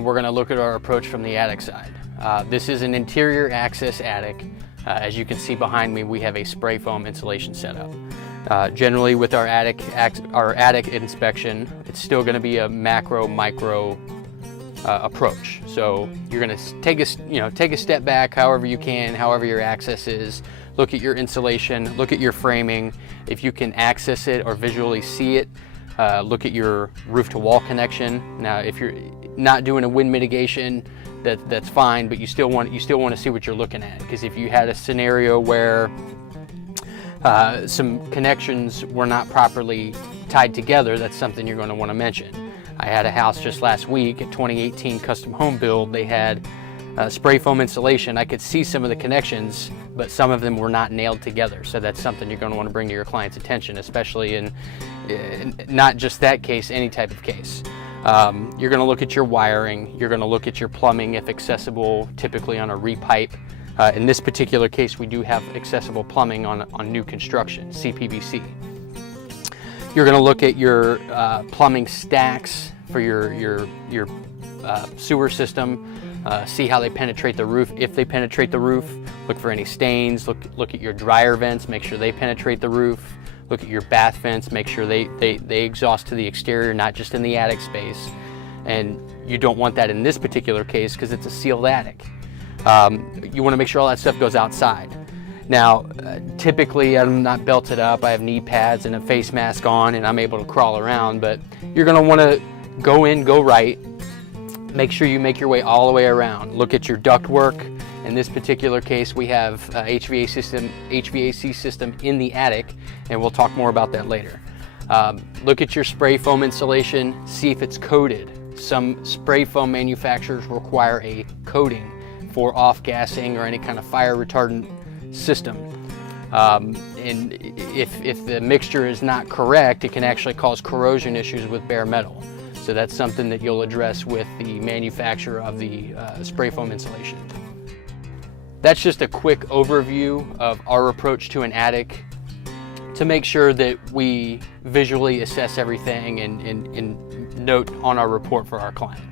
and we're going to look at our approach from the attic side. This is an interior access attic. As you can see behind me, we have a spray foam insulation setup. Generally with our attic inspection, it's still going to be a macro-micro approach. So you're going to take a step back however you can, however your access is. Look at your insulation, look at your framing. If you can access it or visually see it, look at your roof-to-wall connection. Now, if you're not doing a wind mitigation, that's fine, but you still want to see what you're looking at. Because if you had a scenario where some connections were not properly tied together, that's something you're going to want to mention. I had a house just last week, a 2018 custom home build. They had spray foam insulation. I could see some of the connections, but some of them were not nailed together. So that's something you're going to want to bring to your client's attention, especially in not just that case, any type of case. You're going to look at your wiring. You're going to look at your plumbing if accessible, typically on a repipe. In this particular case, we do have accessible plumbing on new construction, CPVC. You're going to look at your plumbing stacks for your sewer system. See how they penetrate the roof. If they penetrate the roof, look for any stains. Look at your dryer vents, make sure they penetrate the roof. Look at your bath vents, make sure they exhaust to the exterior, not just in the attic space. And you don't want that in this particular case because it's a sealed attic. You want to make sure all that stuff goes outside. Now, typically I'm not belted up. I have knee pads and a face mask on, and I'm able to crawl around, but you're going to want to go in, go right. Make sure you make your way all the way around. Look at your ductwork. In this particular case, we have HVAC system in the attic, and we'll talk more about that later. Look at your spray foam insulation, see if it's coated. Some spray foam manufacturers require a coating for off-gassing or any kind of fire retardant system. And if the mixture is not correct, it can actually cause corrosion issues with bare metal. So that's something that you'll address with the manufacturer of the spray foam insulation. That's just a quick overview of our approach to an attic to make sure that we visually assess everything and note on our report for our client.